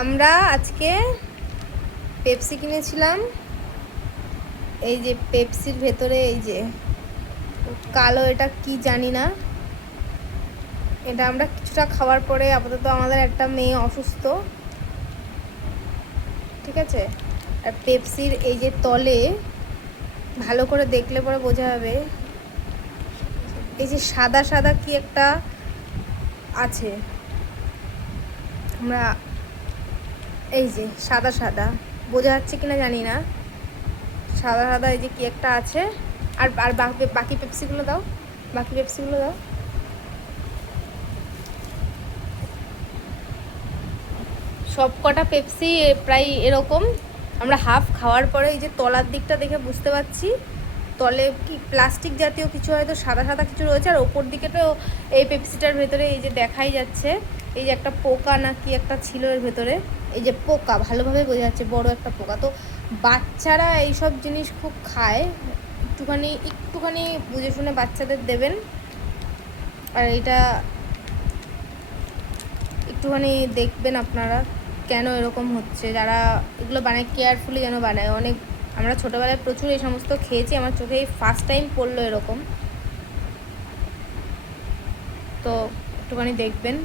আমরা আজকে পেপসি কিনেছিলাম। এই যে পেপসির ভেতরে এই যে কালো, এটা কি জানি না। এটা আমরা কিছুটা খাওয়ার পরে, আপাতত আমাদের একটা মেয়ে অসুস্থ, ঠিক আছে। আর পেপসির এই যে তলে ভালো করে দেখলে পরে বোঝা যাবে, এই যে সাদা সাদা কি একটা আছে। আমরা এই যে সাদা সাদা, বোঝা যাচ্ছে কিনা জানি না, সাদা সাদা এই যে কি একটা আছে। আর আর বাকি পেপসিগুলো দাও, বাকি পেপসিগুলো দাও। সব কটা পেপসি প্রায় এরকম। আমরা হাফ খাওয়ার পরে এই যে তলার দিকটা দেখে বুঝতে পারছি তলে কি প্লাস্টিক জাতীয় কিছু, হয়তো সাদা সাদা কিছু রয়েছে। আর ওপর দিকে তো এই পেপসিটার ভেতরে এই যে দেখাই যাচ্ছে এই যে একটা পোকা না কি একটা ছিল এর ভেতরে। এই যে পোকা, ভালোভাবে বোঝা যাচ্ছে বড় একটা পোকা। তো বাচ্চারা এইসব জিনিস খুব খায়, একটুখানি বুঝে শুনে বাচ্চাদের দেবেন। আর এটা একটুখানি দেখবেন আপনারা কেন এরকম হচ্ছে। যারা এগুলো বানায় কেয়ারফুলি যেন বানায়। অনেক আমরা ছোটোবেলায় প্রচুর এই সমস্ত খেয়েছি, আমার চোখে এই ফার্স্ট টাইম পড়লো এরকম। তো একটুখানি দেখবেন।